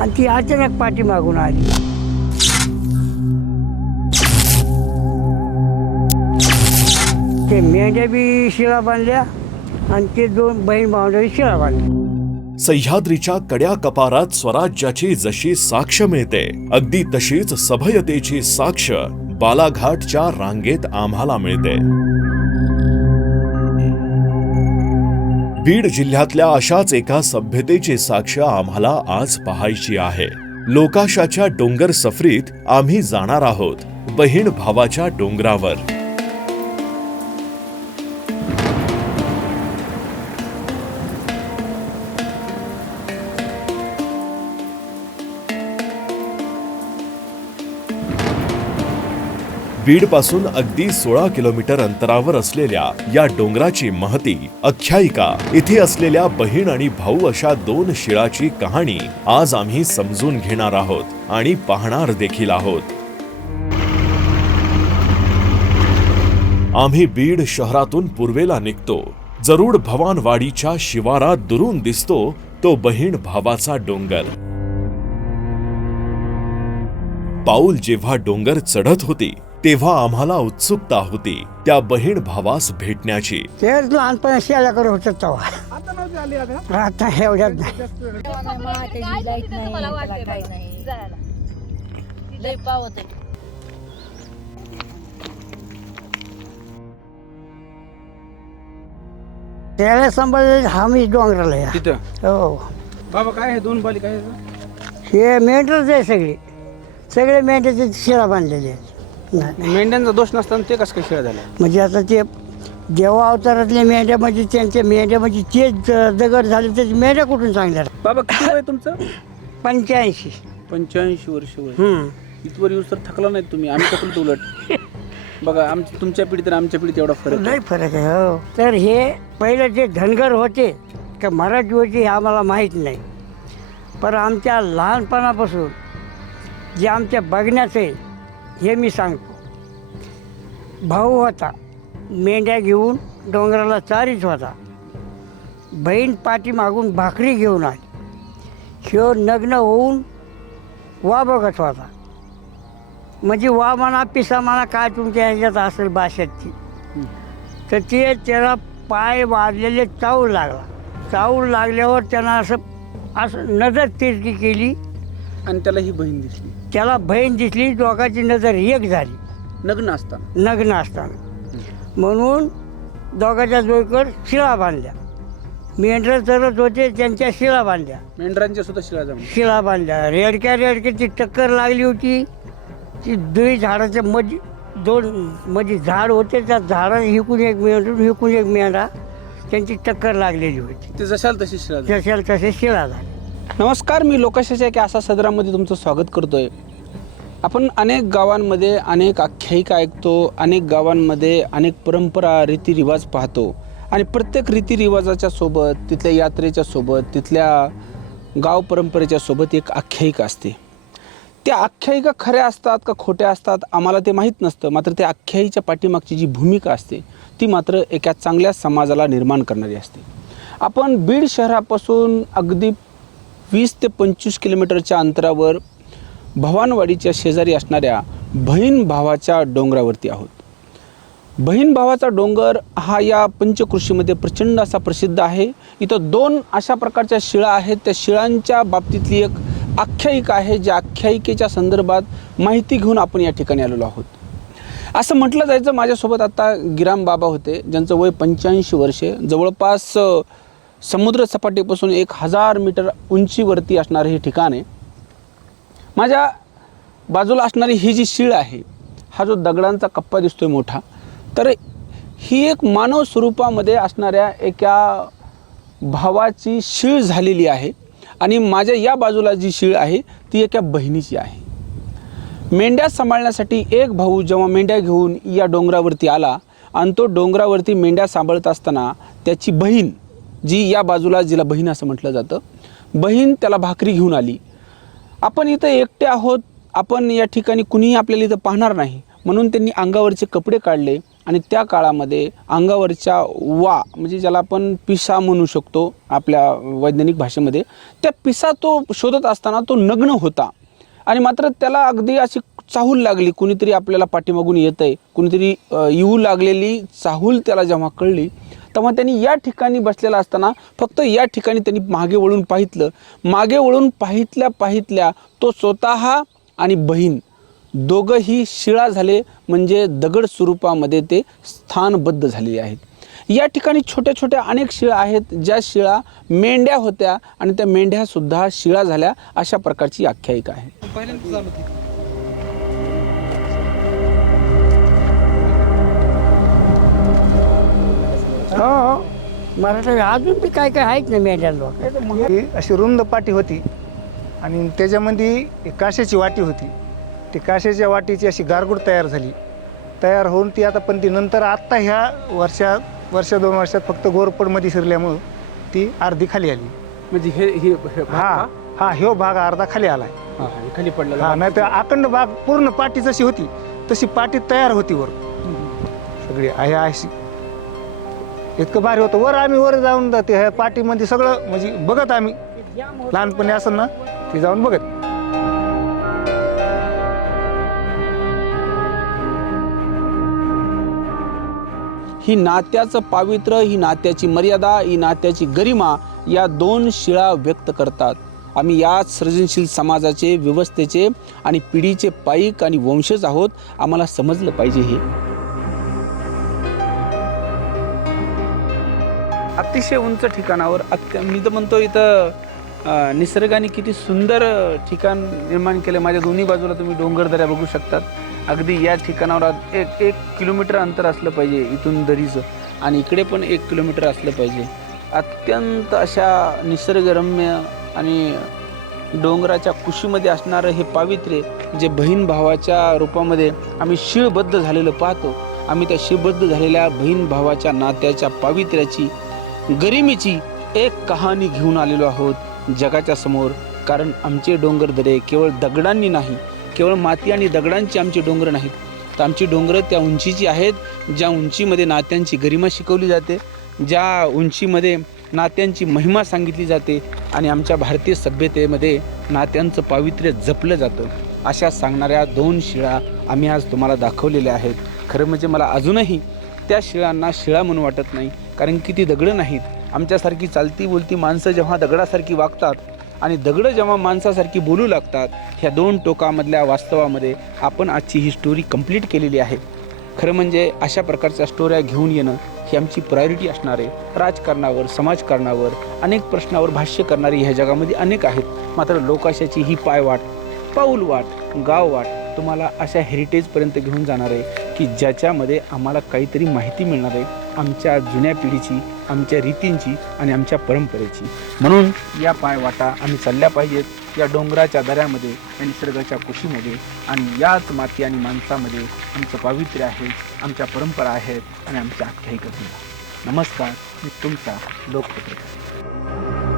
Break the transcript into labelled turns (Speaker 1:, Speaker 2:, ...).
Speaker 1: आणि ती अचानक पाठीमागून आली. ते मेंढ्या बी शिळा बांधल्या आणि ते दोन बहीण भावंडी शिळा बांधल्या.
Speaker 2: सह्याद्रीच्या कड्या कपारात स्वराज्याची जशी साक्ष मिळते अगदी तशीच सभयतेची साक्ष बालाघाटच्या रांगेत आम्हाला मिळते. बीड जिल्ह्यातल्या अशाच एका सभ्यतेची साक्ष आम्हाला आज पाहायची आहे. लोकाशाच्या डोंगर सफरीत आम्ही जाणार आहोत. बहीण भावाच्या डोंगरावर. बीडपासून अगदी सोळा किलोमीटर अंतरावर असलेल्या या डोंगराची महती आख्यायिका. इथे असलेल्या बहीण आणि भाऊ अशा दोन शिळाची कहाणी आज आम्ही समजून घेणार आहोत आणि पाहणार देखील आहोत. आम्ही बीड शहरातून पूर्वेला निघतो. जरूड भवानवाडीच्या शिवारात दुरून दिसतो तो बहीण भावाचा डोंगर. पाऊल जेव्हा डोंगर चढत होती तेव्हा आम्हाला उत्सुकता होती त्या बहीण भावास भेटण्याची.
Speaker 1: तेच लहानपणी शेळ्या करत होतं तेव्हा.
Speaker 3: आता
Speaker 1: एवढ्यात नाही.
Speaker 4: त्याला काही नाही. लय पावत आहे.
Speaker 1: त्याला सांभाळले हा मी डोंगराला या.
Speaker 3: तिथं?
Speaker 1: हो.
Speaker 3: बाबा काय आहे? दोन बाली काय आहे?
Speaker 1: हे मेंढरच आहे सगळे. सगळे मेंढ्याचे शिळा बांधलेले आहेत. नाही.
Speaker 3: मेंढ्यांचा दोष नसताना ते कसं काय शिळा झाला?
Speaker 1: म्हणजे आता ते देवा अवतारातले मेंढ्या म्हणजे त्यांच्या मेंढ्या म्हणजे तेच ज- दगड झाले त्याची मेंढ्या कुठून सांगणार?
Speaker 3: बाबा किती वय तुमचं?
Speaker 1: पंच्याऐंशी.
Speaker 3: पंच्याऐंशी वर्ष वय.
Speaker 1: हम्म.
Speaker 3: इथवर येऊस तर थकला नाही तुम्ही. आम्ही थकलो तर उलट. बघा आमच्या तुमच्या पिढीत आणि आमच्या पिढीत एवढा फरक आहे.
Speaker 1: लय फरक आहे हो. तर हे पहिलं जे धनगर होते का मराठी होते हे आम्हाला माहीत नाही. पण आमच्या लहानपणापासून जे आमच्या बघण्याचं आहे हे मी सांगतो. भाऊ होता मेंढ्या घेऊन डोंगराला चारीच होता. बहीण पाठीमागून भाकरी घेऊन आली. शिव नग्न होऊन वा बघत होता. म्हणजे वा म्हणा पिसा म्हणा काय तुमच्या ह्याच्यात असेल भाषेतची तर ते त्याला पाय वाजलेले चावल लागला. चावल लागल्यावर त्यानं असं असं नजर तिरकी केली.
Speaker 3: आणि त्याला ही बहीण दिसली.
Speaker 1: त्याला बहीण दिसली दोघांची नजर एक झाली.
Speaker 3: नग्न असताना.
Speaker 1: नग्न असताना. म्हणून दोघांच्या जोईकर शिळा बांधल्या. मेंढरं चरत होते त्यांच्या शिळा बांधल्या.
Speaker 3: मेंढरांच्या सुद्धा शिळा जमल्या.
Speaker 1: शिळा बांधल्या. रेडक्या रेडक्याची टक्कर लागली होती. ती दुई झाडाच्या मध्ये दोन मध्ये झाड होते त्या झाडा हिकून एक मेंढरून हिकून एक मेंढा त्यांची टक्कर लागलेली होती.
Speaker 3: ते जशाल तशी शिळा.
Speaker 1: जशाल तसे शिळा झाले.
Speaker 3: नमस्कार मी लोकाशाच्या की असा सदरामध्ये तुमचं स्वागत करतोय. आपण अनेक गावांमध्ये अनेक आख्यायिका ऐकतो अनेक गावांमध्ये अनेक परंपरा रीतिरिवाज पाहतो. आणि प्रत्येक रीतिरिवाजाच्या सोबत तिथल्या यात्रेच्या सोबत तिथल्या गाव परंपरेच्या सोबत एक आख्यायिका असते. त्या आख्यायिका खऱ्या असतात का खोट्या असतात आम्हाला ते माहीत नसतं. मात्र त्या आख्यायीच्या पाठीमागची जी भूमिका असते ती मात्र एका चांगल्या समाजाला निर्माण करणारी असते. आपण बीड शहरापासून अगदी वीस ते पंचवीस किलोमीटरच्या अंतरावर भवानवाडीच्या शेजारी असणाऱ्या बहीण भावाच्या डोंगरावरती आहोत. बहीण भावाचा डोंगर हा या पंचकृषीमध्ये प्रचंड असा प्रसिद्ध आहे. इथं दोन अशा प्रकारच्या शिळा आहेत. त्या शिळांच्या बाबतीतली एक आख्यायिका आहे. ज्या आख्यायिकेच्या संदर्भात माहिती घेऊन आपण या ठिकाणी आलेलो आहोत. असं म्हटलं जायचं माझ्यासोबत आता गिराम बाबा होते ज्यांचं वय पंच्याऐंशी वर्षे. जवळपास समुद्रसपाटीपासून एक हजार मीटर उंचीवरती असणारं हे ठिकाण आहे. माझ्या बाजूला असणारी ही जी शीळ आहे हा जो दगडांचा कप्पा दिसतोय मोठा तर ही एक मानव स्वरूपामध्ये असणाऱ्या एका भावाची शीळ झालेली आहे आणि माझ्या या बाजूला जी शीळ आहे ती एका बहिणीची आहे. मेंढ्या सांभाळण्यासाठी एक भाऊ जेव्हा मेंढ्या घेऊन या डोंगरावरती आला आणि तो डोंगरावरती मेंढ्या सांभाळत असताना त्याची बहीण जी या बाजूला जिला बहीण असं म्हटलं जातं. बहीण त्याला भाकरी घेऊन आली. आपण इथं एकटे आहोत. आपण या ठिकाणी कुणीही आपल्याला इथं पाहणार नाही. म्हणून त्यांनी अंगावरचे कपडे काढले आणि त्या काळामध्ये अंगावरच्या वा म्हणजे ज्याला आपण पिसा म्हणू शकतो आपल्या वैज्ञानिक भाषेमध्ये त्या पिसा तो शोधत असताना तो नग्न होता. आणि मात्र त्याला अगदी अशी चाहूल लागली. कुणीतरी आपल्याला पाठीमागून येत आहे कुणीतरी येऊ लागलेली चाहूल त्याला जेव्हा कळली तेव्हा त्यांनी या ठिकाणी बसलेला असताना फक्त या ठिकाणी त्यांनी मागे वळून पाहितलं. मागे वळून पाहितल्या पाहितल्या तो स्वतः आणि बहीण दोघंही शिळा झाले म्हणजे दगड स्वरूपामध्ये ते स्थानबद्ध झालेले आहेत. या ठिकाणी छोट्या छोट्या अनेक शिळा आहेत ज्या शिळा मेंढ्या होत्या आणि त्या मेंढ्यासुद्धा शिळा झाल्या अशा प्रकारची आख्यायिका आहे.
Speaker 1: हो हो. मला तर अजून बी काय काय आहेत ना लोक.
Speaker 5: ही अशी रुंद पाटी होती आणि त्याच्यामध्ये एक काशाची वाटी होती. ती काशाच्या वाटीची अशी गारगूड तयार झाली. तयार होऊन ती आता पण ती नंतर आत्ता ह्या वर्षा वर्ष दोन वर्षात फक्त गोरपडमध्ये शिरल्यामुळं ती अर्धी खाली आली.
Speaker 3: म्हणजे हे हे हे भाग
Speaker 5: हा? हा ह्यो भाग अर्धा खाली आलाय
Speaker 3: हा, हे खाली पडलेला
Speaker 5: हा. नाही तर अखंड भाग पूर्ण पाटी जशी होती तशी पाटी तयार होती वर. सगळी आहे अशी इतकं भारी होतं. वर आम्ही वर जाऊन ते ह्या सगळं म्हणजे बघत आम्ही. लहानपणी असं ना ते जाऊन बघत.
Speaker 3: ही नात्याचं पावित्र्य ही नात्याची मर्यादा ही नात्याची गरिमा या दोन शिळा व्यक्त करतात. आम्ही याच सृजनशील समाजाचे व्यवस्थेचे आणि पिढीचे पाईक आणि वंशज आहोत. आम्हाला समजलं पाहिजे हे. अतिशय उंच ठिकाणावर अत्य मी तर म्हणतो इथं निसर्गाने किती सुंदर ठिकाण निर्माण केलं. माझ्या दोन्ही बाजूला तुम्ही डोंगरदऱ्या बघू शकतात. अगदी या ठिकाणावर आज एक एक किलोमीटर अंतर असलं पाहिजे इथून दरीचं. आणि इकडे पण एक किलोमीटर असलं पाहिजे. अत्यंत अशा निसर्गरम्य आणि डोंगराच्या कुशीमध्ये असणारं हे पावित्र्य जे बहीण भावाच्या रूपामध्ये आम्ही शिळबद्ध झालेलं पाहतो. आम्ही त्या शिळबद्ध झालेल्या बहीण भावाच्या नात्याच्या पावित्र्याची गरिमीची एक कहाणी घेऊन आलेलो आहोत जगाच्या समोर. कारण आमचे डोंगर दरे केवळ दगडांनी नाही केवळ माती आणि दगडांची आमची डोंगर नाहीत. तर आमची डोंगरं त्या उंचीची आहेत ज्या उंचीमध्ये नात्यांची गरिमा शिकवली जाते ज्या उंचीमध्ये नात्यांची महिमा सांगितली जाते आणि आमच्या भारतीय सभ्यतेमध्ये नात्यांचं पावित्र्य जपलं जातं. अशा सांगणाऱ्या दोन शिळा आम्ही आज तुम्हाला दाखवलेल्या आहेत. खरं म्हणजे मला अजूनही त्या शिळांना शिळा म्हणून वाटत नाही. कारण की ती दगडं नाहीत. आमच्यासारखी चालती बोलती माणसं जेव्हा दगडासारखी वागतात आणि दगडं जेव्हा माणसासारखी बोलू लागतात ह्या दोन टोकामधल्या वास्तवामध्ये आपण आजची ही स्टोरी कंप्लीट केलेली आहे. खरं म्हणजे अशा प्रकारच्या स्टोऱ्या घेऊन येणं ही आमची प्रायोरिटी असणार आहे. राजकारणावर समाजकारणावर अनेक प्रश्नावर भाष्य करणारी ह्या जगामध्ये अनेक आहेत. मात्र लोकाशाची ही पायवाट पाऊलवाट गाववाट तुम्हाला अशा हेरिटेजपर्यंत घेऊन जाणार आहे. की ज्याच्यामध्ये आम्हाला काहीतरी माहिती मिळणार आहे आमच्या जुन्या पिढीची आमच्या रीतींची आणि आमच्या परंपरेची. म्हणून या पायवाटा आम्ही चालल्या पाहिजेत या डोंगराच्या दऱ्यामध्ये या निसर्गाच्या कुशीमध्ये आणि याच माती आणि माणसामध्ये आमचं पावित्र्य आहे आमच्या परंपरा आहेत आणि आमच्या आख्यायिका नमस्कार मी तुमचा लोकपत्रकार